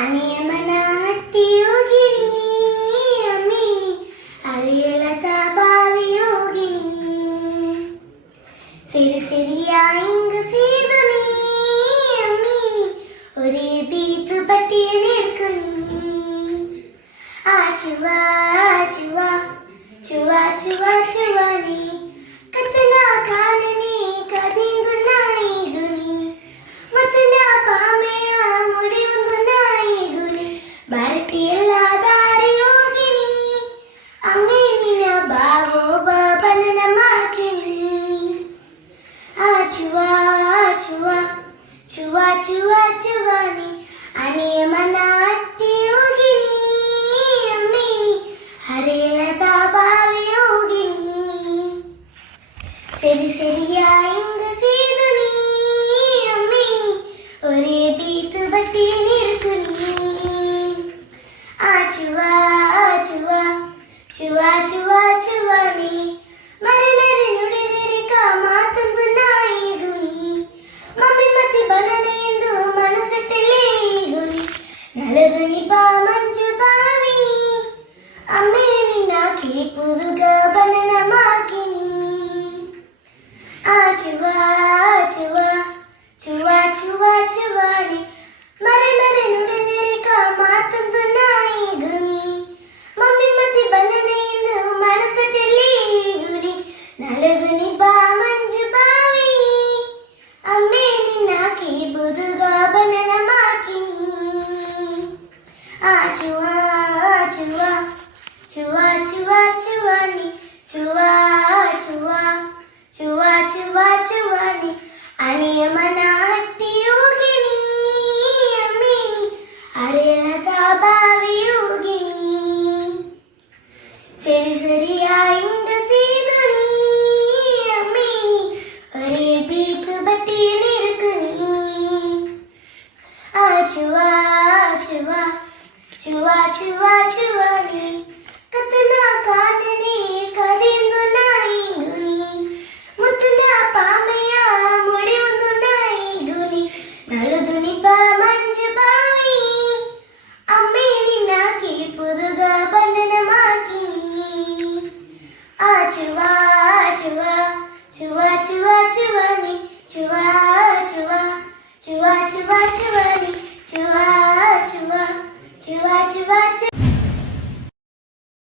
ಅನಿಯಮನಾತಿ ಯೋಗಿನಿ ಅಮ್ಮಿನಿ ಅರಿಯಲತ ಬಾವಿ ಯೋಗಿನಿ ಸಿರಿ ಸಿರಿಯ ಇಂಗ ಸೀದುನಿ ಅಮ್ಮಿನಿ ഒരേ ബീത്ത് പട്ടിയെടുക്കുനി ആച്ചുവാ ആച്ചുവാ ചുവാ ചുവാ ചുവാനി കത്തന കാനനി കദിംഗു നായിഗുനി മത്തന പാമയ മുടിവുಂದು ನಾಯಿಗುನಿ ಭಾರತೀಯಲ್ಲ ದಾರಿ ಯೋಗಿನಿ ಅಮ್ಮೆ ನಿನ್ನ ಬಾವೋ ಬಾಬನ ಮಾಕಿನಿ ಆಚುವಾ ಆಚುವಾ ಚುವಾ ಚುವಾ ಚುವಾನಿ ಅನಿಯಮನಾತಿ ಯೋಗಿನಿ ಅಮ್ಮಿನಿ ಹರಿಯಲತ ಬಾವಿ ಯೋಗಿನಿ ಸರಿ ಸರಿಯ ಇಂಗ ಸೀದುನಿ ಅಮ್ಮಿನಿ ഒരേ ബീത്ത് പട്ടിയെടുക്കുനി ആച്ചുവാ ആച്ചുവാ ചുവാ ചുവാ ചുവാനി മരെ മരെ ನುಡಿದಿರಿಕ ಮಾತಂದು ನಾಯಿಗುನಿ ಮಮ್ಮಿ ಮತಿ ಬನನೆ ಎಂದು ಮನಸ್ಸೆತ್ತಲೇ ಗುನಿ ನಲದುನಿ ಬಾ ಮಂಜು ಬಾವಿ ಅಮ್ಮೆ ನಿನ್ನ ಕಿರಿಪುದುಗ ಬನನ ಮಾಕಿನಿ ಆಚುವಾ ಆಚುವಾ ಚುವಾ ಚುವಾ ಚುವಾನಿ ಮರೆ ಮರೆ ನುಡಿದಿರಿಕ ಮಾತಂದು ನಾಯಿಗುನಿ ಮಮ್ಮಿ ಮತಿ ಬನನೆ ಎಂದು ಮನಸ್ಸೆತ್ತಲೇ ಗುನಿ ನಲದುನಿ ಬಾ ಮಂಜು ಬಾವಿ ಅಮ್ಮೆ ನಿನ್ನ ಕಿರಿಪುದುಗ ಬನನ ಮಾಕಿನಿ ಆಚುವಾ ಆಚುವಾ Chau Chau ಚುವಾನಿ Chau Chau Chau Chau ಚುವಾನಿ ಅನಿಯಮನಾತಿ ಯೋಗಿನಿ ಅಮ್ಮಿನಿ ಅರಿಯಲತ ಬಾವಿ ಯೋಗಿನಿ ಸರಿ ಸರಿಯ ಇಂಗ ಸೀದುನಿ ಅಮ್ಮಿನಿ ഒരേ ബീത്ത് പട്ടിയെടുക്കുനി ആച്ചുവാ ആച്ചുവാ ചുവാ ചുവാ ചുവാനി കത്തന കാനനി കദിംഗു നായിഗുനി മുത്തുന പാമയ മുടിവുಂದು ನಾಯಿಗುನಿ ನಲುದುನಿ ಬಾ ಮಂಜು ಬಾವಿ ಅಮ್ಮೆ ನಿನ್ನ ಕಿರಿಪುದುಗ ಬಣ್ಣನ ಮಾಕಿನಿ ಆಚುವಾ ಆಚುವಾ Chau Chau ಚುವಾನಿ Chau Chau Chau Chau ಚುವಾನಿ Chau Chau Chau Chau Chau